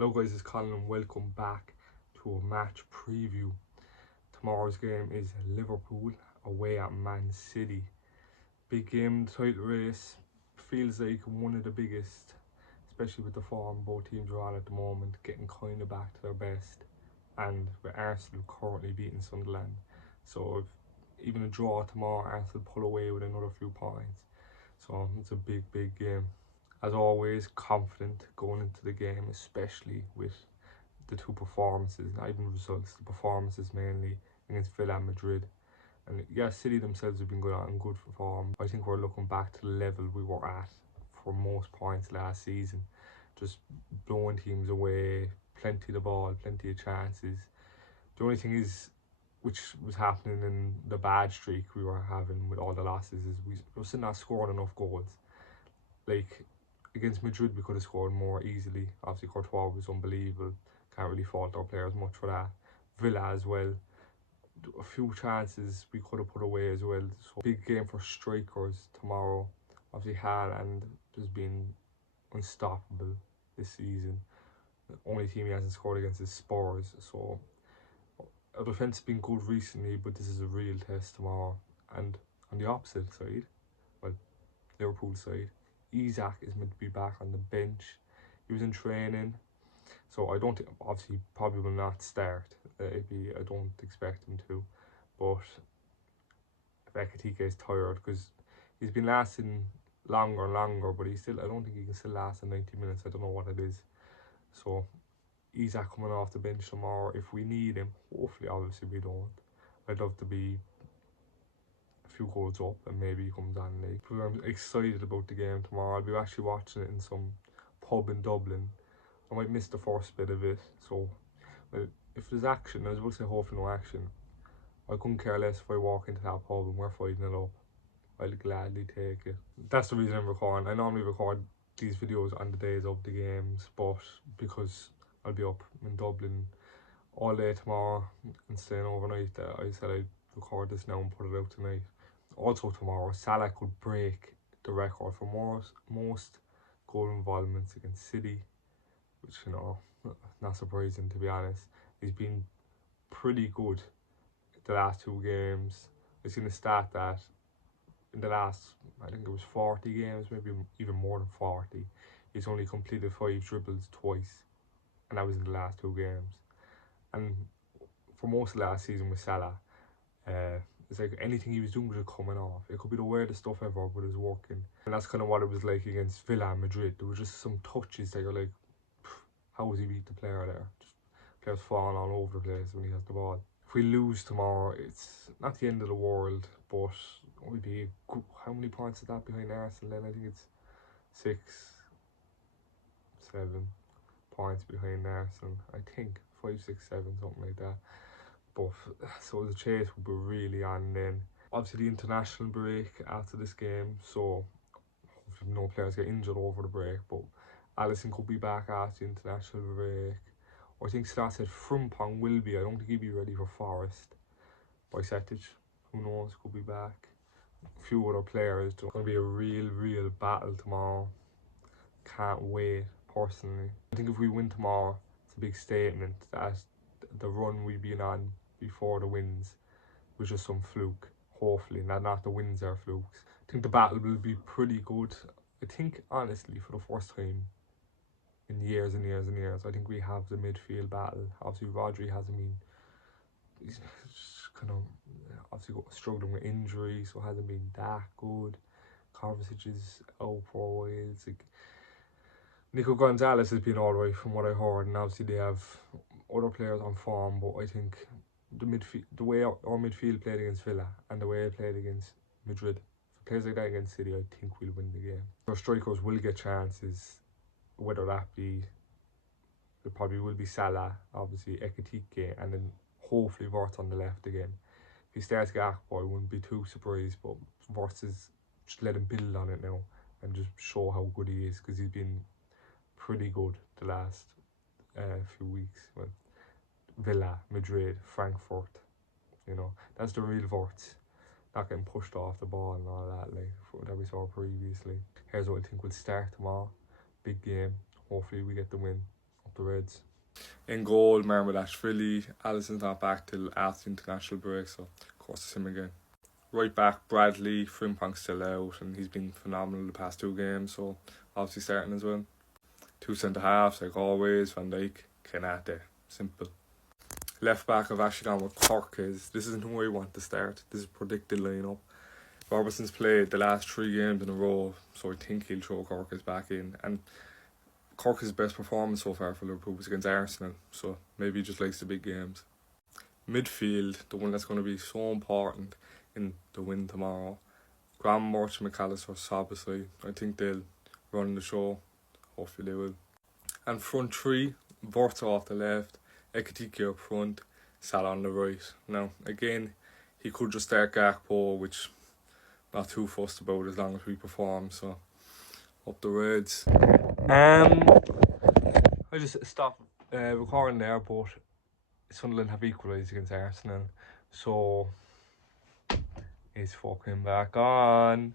Hello guys, it's Colin and welcome back to a match preview. Tomorrow's game is Liverpool away at Man City. Big game, the title race. Feels like one of the biggest, especially with the form both teams are on at the moment, getting kind of back to their best. And with Arsenal currently beating Sunderland. So if even a draw tomorrow, Arsenal pull away with another few points. So it's a big game. As always, confident going into the game, especially with the two performances, not even results, the performances mainly against Villa and Madrid. And yeah, City themselves have been good on good form. I think we're looking back to the level we were at for most points last season. Just blowing teams away, plenty of the ball, plenty of chances. The only thing is, which was happening in the bad streak we were having with all the losses, is we were still not scoring enough goals. Like, against Madrid we could have scored more easily. Obviously Courtois was unbelievable. Can't really fault our players much for that. Villa as well. A few chances we could have put away as well. So big game for strikers tomorrow. Obviously Haaland has been unstoppable this season. The only team he hasn't scored against is Spurs. So our defence has been good recently, but this is a real test tomorrow. And on the opposite side, well, Liverpool side, Isak is meant to be back on the bench. He was in training, so I don't think, obviously probably will not start. I don't expect him to, but if Ekitike is tired, because he's been lasting longer and longer, but I don't think he can still last in 90 minutes. I don't know what it is. So Isak coming off the bench tomorrow if we need him. Hopefully, obviously we don't. I'd love to be a few goals up and maybe he comes on late. But I'm excited about the game tomorrow. I'll be actually watching it in some pub in Dublin. I might miss the first bit of it, so well, if there's action, I was about to say hopefully no action, I couldn't care less if I walk into that pub and we're 5-0 up. I'll gladly take it. That's the reason I'm recording. I normally record these videos on the days of the games, but because I'll be up in Dublin all day tomorrow and staying overnight, I said I'd record this now and put it out tonight. Also tomorrow, Salah could break the record for most goal involvements against City, which, not surprising to be honest. He's been pretty good the last two games. I've seen the stat that in the last, I think it was 40 games, maybe even more than 40, he's only completed 5 dribbles twice, and that was in the last two games. And for most of last season with Salah, it's like anything he was doing was coming off. It could be the weirdest stuff ever, but it was working. And that's kind of what it was like against Villa and Madrid. There was just some touches that you're like, how was he beat the player there? Just players falling all over the place when he has the ball. If we lose tomorrow, it's not the end of the world, but we'd be good. How many points is that behind Arsenal then? I think it's 6, 7 points behind Arsenal. I think 5, 6, 7, something like that. But so the chase will be really on then. Obviously the international break after this game, so hopefully no players get injured over the break, but Alisson could be back after the international break. I think Slat said Frimpong will be. I don't think he'll be ready for Forest. Bajcetic, who knows, could be back. A few other players. It's going to be a real battle tomorrow. Can't wait, personally. I think if we win tomorrow, it's a big statement that the run we've been on before the wins was just some fluke. Hopefully, not the wins are flukes. I think the battle will be pretty good. I think, honestly, for the first time in years and years and years, I think we have the midfield battle. Obviously, Rodri hasn't been, he's kind of obviously struggling with injuries, so hasn't been that good. Kovacic is out for a while. It's like Nico Gonzalez has been alright from what I heard, and obviously they have other players on form, but I think the way our midfield played against Villa and the way it played against Madrid, if it plays like that against City, I think we'll win the game. Our strikers will get chances, whether that be, it probably will be Salah, obviously Ekitike, and then hopefully Wirtz on the left again. If he starts Gakpo, I wouldn't be too surprised, but Wirtz is, just let him build on it now and just show how good he is, because he's been pretty good the last few weeks. Well, Villa, Madrid, Frankfurt, that's the real Wirtz. Not getting pushed off the ball and all that, like that we saw previously. Here's what I think will start tomorrow. Big game. Hopefully we get the win. Up the Reds. In goal, Marmalashvili. Allison's not back till after the international break, so of course it's him again. Right back, Bradley. Frimpong's still out, and he's been phenomenal the past 2 games, so obviously starting as well. 2 centre halves, like always. Van Dijk, Kenate. Simple. Left back, I've actually gone with Corkes. This isn't who I want to start. This is a predicted lineup. Robertson's played the last 3 games in a row, so I think he'll throw Corkes back in. And Corkes' best performance so far for Liverpool was against Arsenal, so maybe he just likes the big games. Midfield, the one that's going to be so important in the win tomorrow. Graham Morch, McAllister, Sabasai. I think they'll run the show. Hopefully they will. And front 3, Vorta off the left, Ekitike up front, Salah on the right. Now, again, he could just start Gakpo, which not too fussed about as long as we perform, so up the Reds. I just stopped recording there, but Sunderland have equalised against Arsenal, so it's fucking back on.